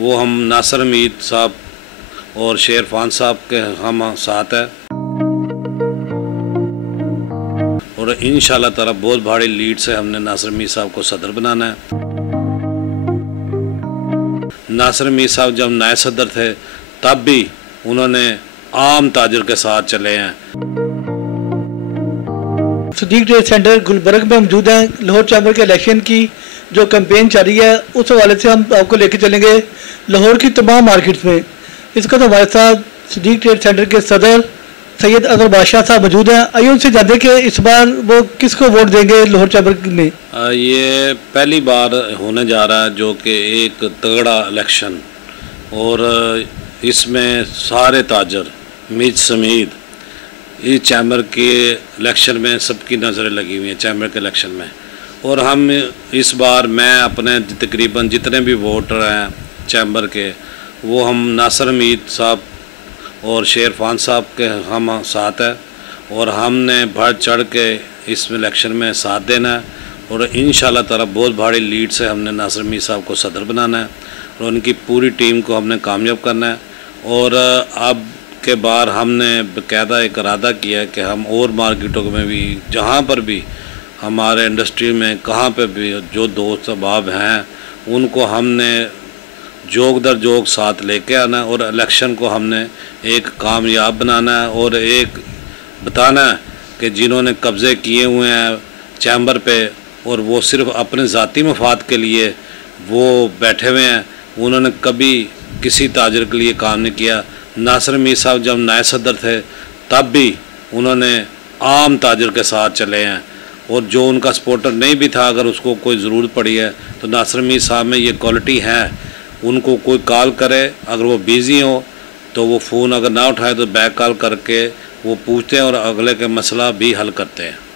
वो हम नासिर हमीद साहब और शेर फान साहब के हम साथ है और इंशाल्लाह ताला बहुत भारी लीड से हमने नासिर हमीद साहब को सदर बनाना है। नासिर हमीद साहब जब नायब सदर थे तब भी उन्होंने आम ताजिर के साथ चले हैं। सदीक ट्रेड सेंटर गुलबर्ग में मौजूद हैं। लाहौर चैम्बर के इलेक्शन की जो कैंपेन चल रही है उस हवाले से हम आपको लेके चलेंगे लाहौर की तमाम मार्केट्स में। इसका तो हमारे साथ सदीक ट्रेड सेंटर के सदर सैयद अजहर बादशाह साहब मौजूद हैं। आइए उनसे जानते हैं कि इस बार वो किसको वोट देंगे लाहौर चैम्बर में। ये पहली बार होने जा रहा है जो कि एक तगड़ा इलेक्शन, और इसमें सारे ताजर मीत समीद इस चैम्बर के इलेक्शन में सबकी नज़रें लगी हुई हैं चैम्बर के इलेक्शन में। और हम इस बार मैं अपने तकरीबन जितने भी वोटर हैं चैम्बर के वो हम नासिर हमीद साहब और शेर फान साहब के हम साथ है और हमने बढ़ चढ़ के इस इलेक्शन में साथ देना है और इंशाल्लाह ताला बहुत भारी लीड से हमने नासिर हमीद साहब को सदर बनाना है और उनकी पूरी टीम को हमने कामयाब करना है। और अब के बार हमने बाकायदा एक इरादा किया है कि हम और मार्केटों में भी जहाँ पर भी हमारे इंडस्ट्री में कहाँ पे भी जो दोस्त अहबाब हैं उनको हमने जोग दर जोग साथ लेके आना और इलेक्शन को हमने एक कामयाब बनाना है और एक बताना है कि जिन्होंने कब्ज़े किए हुए हैं चैम्बर पे और वो सिर्फ अपने ज़ाती मफाद के लिए वो बैठे हुए हैं, उन्होंने कभी किसी ताजर के लिए काम नहीं किया। नासिर हमीद साहब जब नायब सदर थे तब भी उन्होंने आम ताजर के साथ चले हैं और जो उनका सपोर्टर नहीं भी था अगर उसको कोई ज़रूरत पड़ी है तो नासिर हमीद साहब में ये क्वालिटी है, उनको कोई कॉल करे अगर वो बिज़ी हो तो वो फ़ोन अगर ना उठाए तो बैक कॉल करके वो पूछते हैं और अगले के मसला भी हल करते हैं।